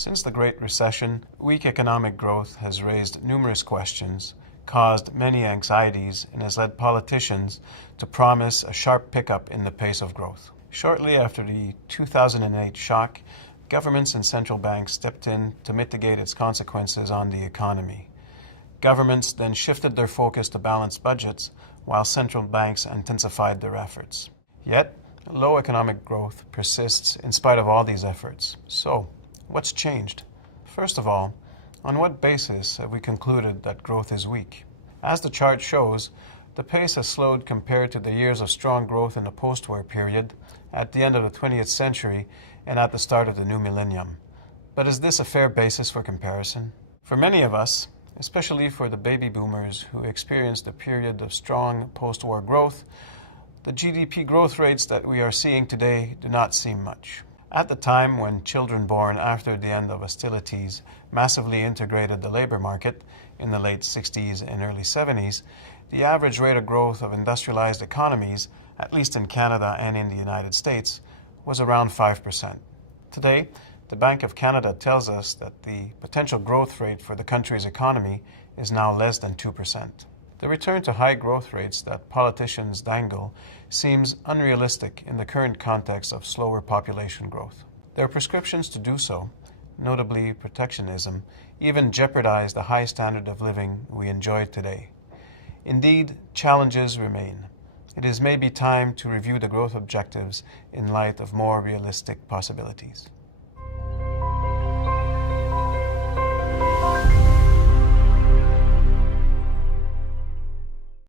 Since the Great Recession, weak economic growth has raised numerous questions, caused many anxieties, and has led politicians to promise a sharp pickup in the pace of growth. Shortly after the 2008 shock, governments and central banks stepped in to mitigate its consequences on the economy. Governments then shifted their focus to balanced budgets, while central banks intensified their efforts. Yet, low economic growth persists in spite of all these efforts. So, what's changed? First of all, on what basis have we concluded that growth is weak? As the chart shows, the pace has slowed compared to the years of strong growth in the post-war period, at the end of the 20th century, and at the start of the new millennium. But is this a fair basis for comparison? For many of us, especially for the baby boomers who experienced a period of strong post-war growth, the GDP growth rates that we are seeing today do not seem much. At the time when children born after the end of hostilities massively integrated the labor market in the late 60s and early 70s, the average rate of growth of industrialized economies, at least in Canada and in the United States, was around 5%. Today, the Bank of Canada tells us that the potential growth rate for the country's economy is now less than 2%. The return to high growth rates that politicians dangle seems unrealistic in the current context of slower population growth. Their prescriptions to do so, notably protectionism, even jeopardize the high standard of living we enjoy today. Indeed, challenges remain. It is maybe time to review the growth objectives in light of more realistic possibilities.